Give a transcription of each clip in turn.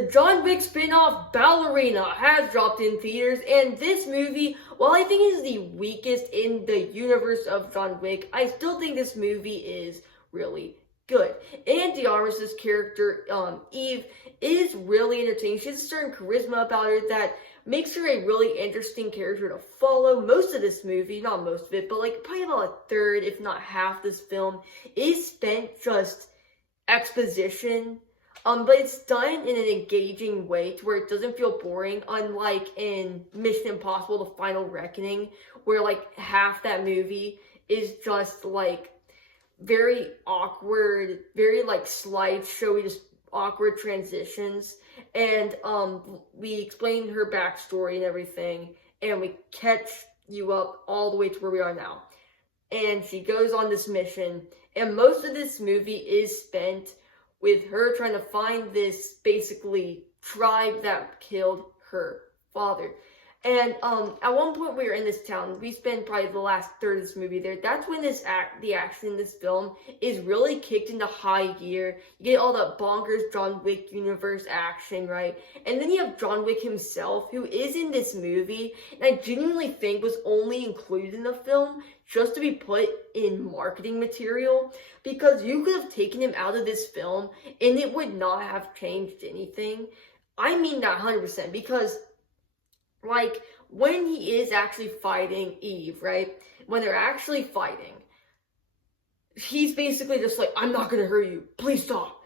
The John Wick spin-off Ballerina has dropped in theaters, and this movie, while I think is the weakest in the universe of John Wick, I still think this movie is really good. And de Armas's character, Eve, is really entertaining. She has a certain charisma about her that makes her a really interesting character to follow. Most of this movie, not most of it, but like probably about a third, if not half this film, is spent just exposition. But it's done in an engaging way to where it doesn't feel boring, unlike in Mission Impossible: The Final Reckoning, where like half that movie is just like very awkward, very like slideshowy, just awkward transitions. And we explain her backstory and everything, and we catch you up all the way to where we are now. And she goes on this mission, and most of this movie is spent with her trying to find this, basically, tribe that killed her father. And at one point we were in this town, we spend probably the last third of this movie there. That's when the action in this film is really kicked into high gear. You get all the bonkers John Wick universe action, right? And then you have John Wick himself, who is in this movie, and I genuinely think was only included in the film just to be put in marketing material, because you could have taken him out of this film and it would not have changed anything. I mean that 100%, because like, when he is actually fighting Eve, right? When they're actually fighting, he's basically just like, I'm not gonna hurt you. Please stop.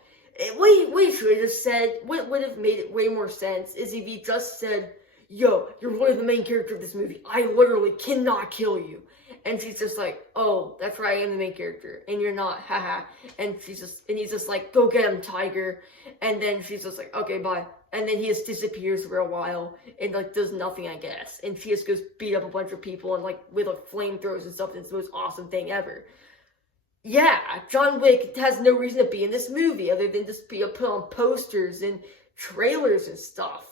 What he should have said, what would have made it way more sense, is if he just said, yo, you're one of the main characters of this movie. I literally cannot kill you. And she's just like, oh, that's right, I am the main character. And you're not, haha. And he's just like, go get him, tiger. And then she's just like, okay, bye. And then he just disappears for a while and like does nothing, I guess. And she just goes beat up a bunch of people and like with like flamethrowers and stuff. And it's the most awesome thing ever. Yeah, John Wick has no reason to be in this movie other than just be put on posters and trailers and stuff.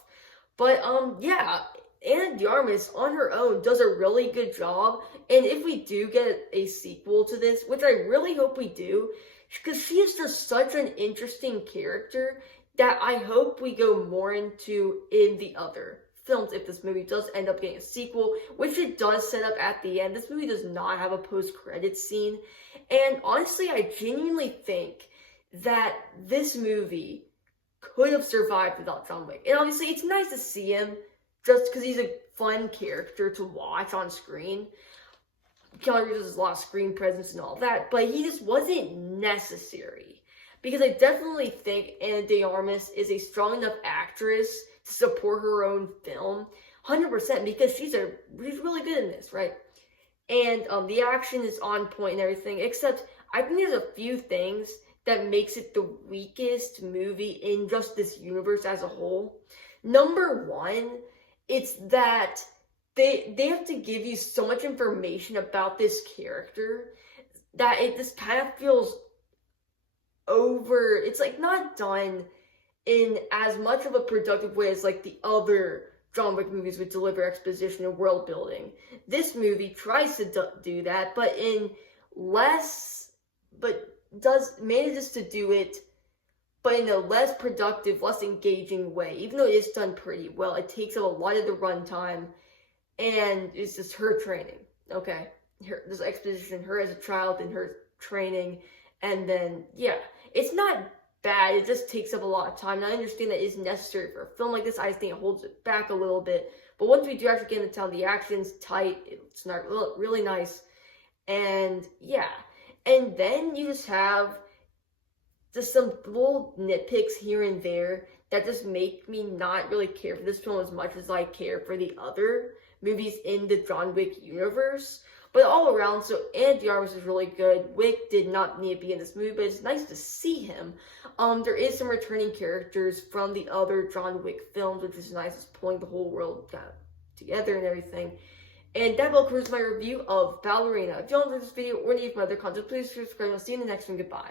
But yeah, Ana de Armas on her own does a really good job. And if we do get a sequel to this, which I really hope we do, because she is just such an interesting character that I hope we go more into in the other films if this movie does end up getting a sequel, which it does set up at the end. This movie does not have a post-credits scene. And honestly, I genuinely think that this movie could have survived without John Wick. And obviously, it's nice to see him just because he's a fun character to watch on screen. Keanu Reeves has a lot of screen presence and all that, but he just wasn't necessary. Because I definitely think Ana de Armas is a strong enough actress to support her own film, 100%, because she's really good in this, right? And the action is on point and everything, except I think there's a few things that makes it the weakest movie in just this universe as a whole. Number one, it's that they have to give you so much information about this character that it just kind of feels over. It's like not done in as much of a productive way as like the other John Wick movies would deliver exposition and world building. This movie tries to do that, but manages to do it, but in a less productive, less engaging way. Even though it is done pretty well, it takes up a lot of the runtime, and it's just her training. Okay, this exposition, her as a child and her training. And then, yeah, it's not bad. It just takes up a lot of time. And I understand that is necessary for a film like this. I just think it holds it back a little bit. But once we do actually get into town, the action's tight. It's not really nice. And, yeah. And then you just have just some little nitpicks here and there that just make me not really care for this film as much as I care for the other movies in the John Wick universe. But all around, so Ana de Armas is really good. Wick did not need to be in this movie, but it's nice to see him. There is some returning characters from the other John Wick films, which is nice. It's pulling the whole world together and everything. And that will conclude my review of Ballerina. If you enjoyed this video or any of my other content, please subscribe. I'll see you in the next one. Goodbye.